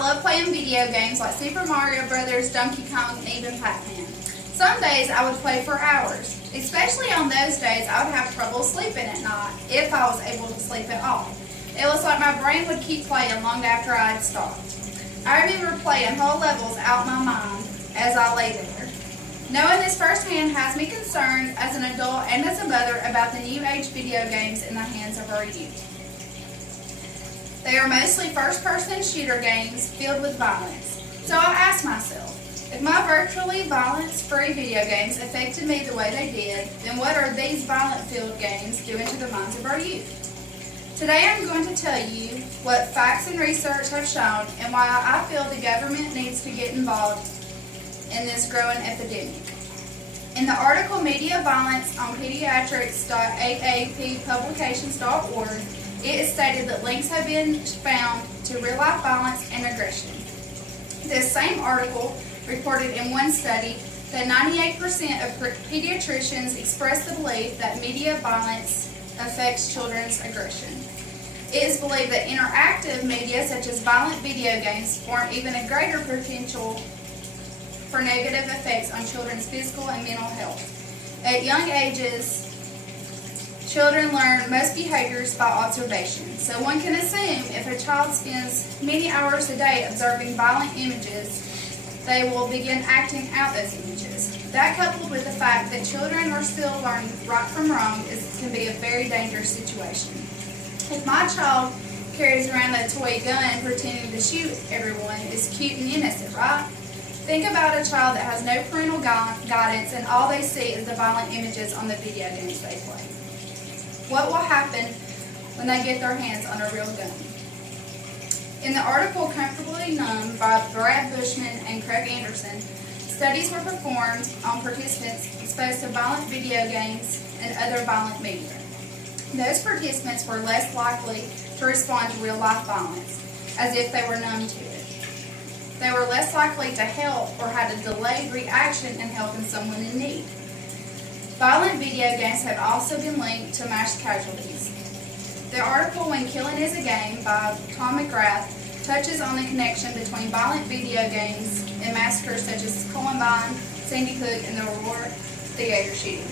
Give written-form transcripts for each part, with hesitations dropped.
love playing video games like Super Mario Brothers, Donkey Kong, and even Pac-Man. Some days I would play for hours. Especially on those days, I would have trouble sleeping at night, if I was able to sleep at all. It was like my brain would keep playing long after I had stopped. I remember playing whole levels out my mind as I lay there. Knowing this firsthand has me concerned as an adult and as a mother about the new age video games in the hands of our youth. They are mostly first-person shooter games filled with violence. So I asked myself, if my virtually violence-free video games affected me the way they did, then what are these violent-filled games doing to the minds of our youth? Today I'm going to tell you what facts and research have shown and why I feel the government needs to get involved in this growing epidemic. In the article Media Violence on Pediatrics.aappublications.org, it is stated that links have been found to real-life violence and aggression. This same article reported in one study that 98% of pediatricians express the belief that media violence affects children's aggression. It is believed that interactive media such as violent video games form even a greater potential for negative effects on children's physical and mental health. At young ages, children learn most behaviors by observation, so one can assume if a child spends many hours a day observing violent images, they will begin acting out those images. That, coupled with the fact that children are still learning right from wrong, can be a very dangerous situation. If my child carries around a toy gun pretending to shoot everyone, it's cute and innocent, right? Think about a child that has no parental guidance and all they see is the violent images on the video games they play. What will happen when they get their hands on a real gun? In the article Comfortably Numb by Brad Bushman and Craig Anderson, studies were performed on participants exposed to violent video games and other violent media. Those participants were less likely to respond to real-life violence, as if they were numb to it. They were less likely to help or had a delayed reaction in helping someone in need. Violent video games have also been linked to mass casualties. The article When Killing is a Game by Tom McGrath touches on the connection between violent video games and massacres such as Columbine, Sandy Hook, and the Aurora theater shooting.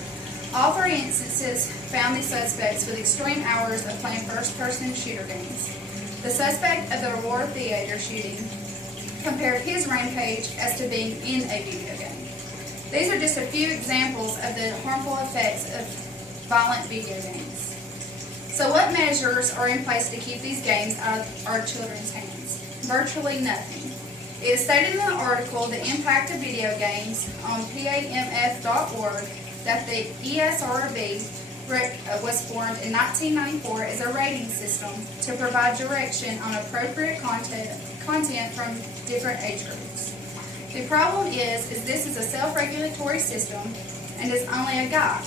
All three instances found the suspects with extreme hours of playing first-person shooter games. The suspect of the Aurora theater shooting compared his rampage as to being in a video game. These are just a few examples of the harmful effects of violent video games. So what measures are in place to keep these games out of our children's hands? Virtually nothing. It is stated in the article The Impact of Video Games on PAMF.org that the ESRB was formed in 1994 as a rating system to provide direction on appropriate content from different age groups. The problem is this is a self-regulatory system and is only a guide.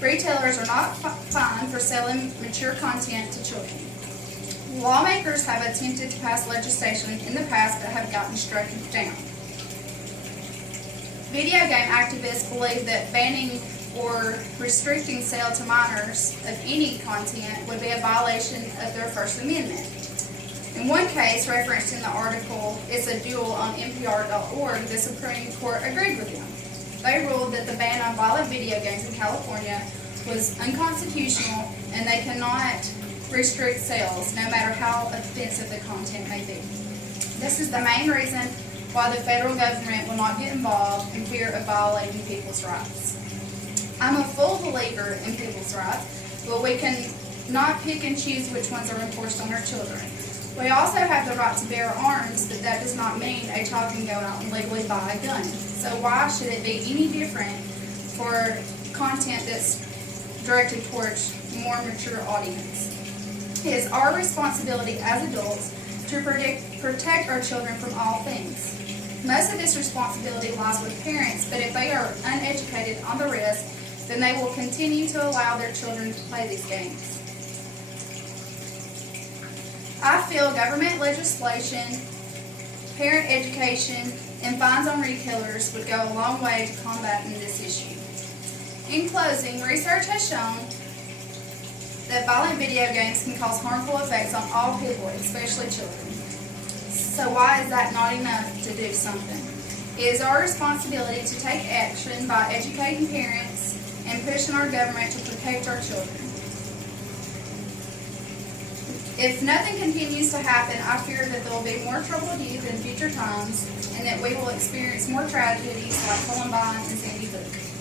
Retailers are not fined for selling mature content to children. Lawmakers have attempted to pass legislation in the past but have gotten struck down. Video game activists believe that banning or restricting sale to minors of any content would be a violation of their First Amendment. In one case referenced in the article, It's a Duel on NPR.org, the Supreme Court agreed with them. They ruled that the ban on violent video games in California was unconstitutional and they cannot restrict sales, no matter how offensive the content may be. This is the main reason why the federal government will not get involved in fear of violating people's rights. I'm a full believer in people's rights, but we can not pick and choose which ones are enforced on our children. We also have the right to bear arms, but that does not mean a child can go out and legally buy a gun. So why should it be any different for content that's directed towards more mature audience? It is our responsibility as adults to protect our children from all things. Most of this responsibility lies with parents, but if they are uneducated on the risk, then they will continue to allow their children to play these games. I feel government legislation, parent education, and fines on retailers would go a long way to combating this issue. In closing, research has shown that violent video games can cause harmful effects on all people, especially children. So why is that not enough to do something? It is our responsibility to take action by educating parents and pushing our government to protect our children. If nothing continues to happen, I fear that there will be more troubled youth in future times and that we will experience more tragedies like Columbine and Sandy Hook.